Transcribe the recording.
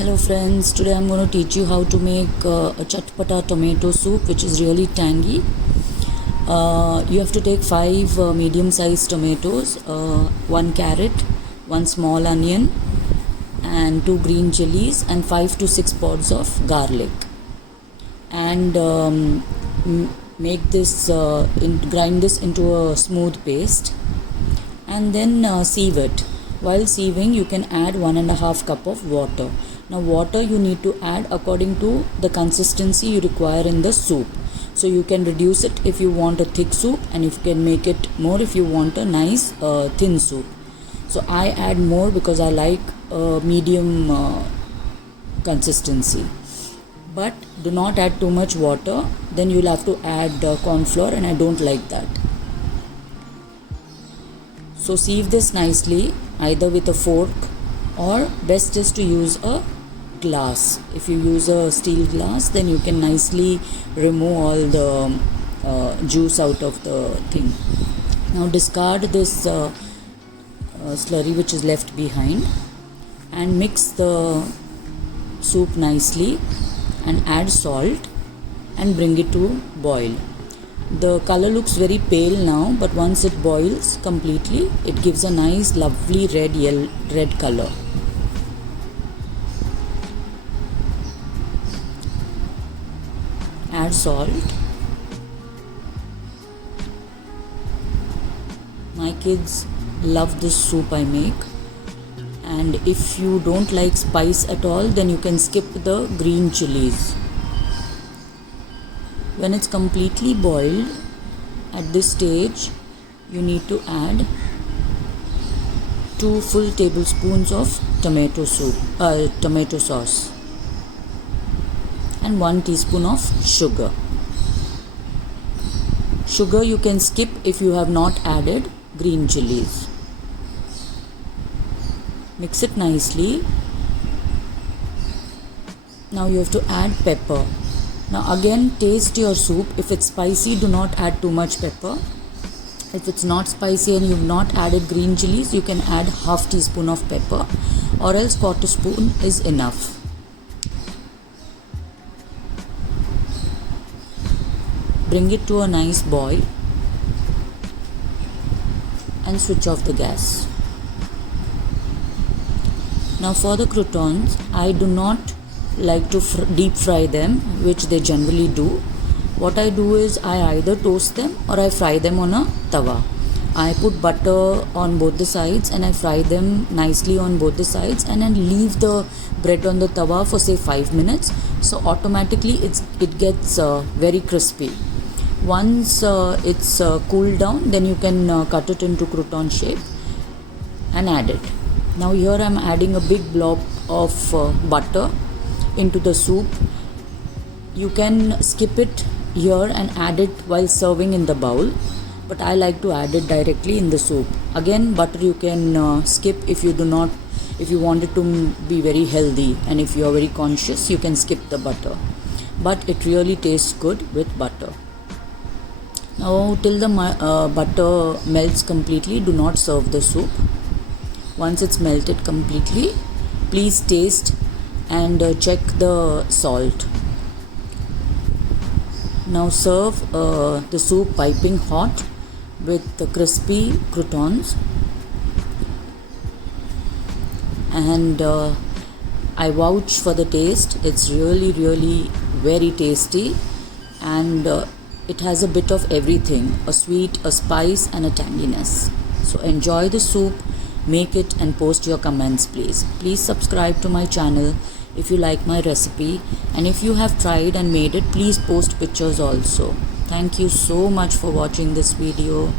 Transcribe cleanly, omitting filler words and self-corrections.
Hello friends, today I'm going to teach you how to make a chatpata tomato soup which is really tangy. You have to take 5 medium-sized tomatoes, 1 carrot, 1 small onion and 2 green chilies and 5 to 6 pods of garlic. And make this, grind this into a smooth paste and then sieve it. While sieving, you can add 1.5 cup of water. Now water you need to add according to the consistency you require in the soup. So you can reduce it if you want a thick soup, and you can make it more if you want a nice thin soup. So I add more because I like medium consistency. But do not add too much water, then you'll have to add corn flour, and I don't like that. So sieve this nicely either with a fork, or best is to use a glass. If you use a steel glass, then you can nicely remove all the juice out of the thing. Now discard this slurry which is left behind and mix the soup nicely and add salt and bring it to boil. The color looks very pale now, but once it boils completely, it gives a nice lovely red color. Add salt. My kids love this soup I make, and if you don't like spice at all, then you can skip the green chilies. When it's completely boiled, at this stage you need to add 2 full tablespoons of tomato sauce and 1 teaspoon of sugar. Sugar you can skip if you have not added green chilies. Mix it nicely. Now you have to add pepper. Now again, taste your soup. If it's spicy, do not add too much pepper. If it's not spicy and you've not added green chilies, you can add half teaspoon of pepper, or else quarter spoon is enough. Bring it to a nice boil and switch off the gas. Now for the croutons, I do not like to deep fry them, which they generally do. What I do is I either toast them or I fry them on a tawa. I put butter on both the sides and I fry them nicely on both the sides, and then leave the bread on the tawa for say 5 minutes. So automatically it gets very crispy. Once it's cooled down, then you can cut it into crouton shape and add it. Now here I'm adding a big blob of butter into the soup. You can skip it here and add it while serving in the bowl, but I like to add it directly in the soup. Again, butter you can skip if you want it to be very healthy, and if you are very conscious, you can skip the butter, but it really tastes good with butter. Now till the butter melts completely, do not serve the soup. Once it's melted completely, please taste and check the salt. Now serve the soup piping hot with the crispy croutons, and I vouch for the taste. It's really very tasty, and it has a bit of everything: a sweet, a spice and a tanginess. So enjoy the soup, make it and post your comments please. Please subscribe to my channel if you like my recipe, and if you have tried and made it, please post pictures also. Thank you so much for watching this video.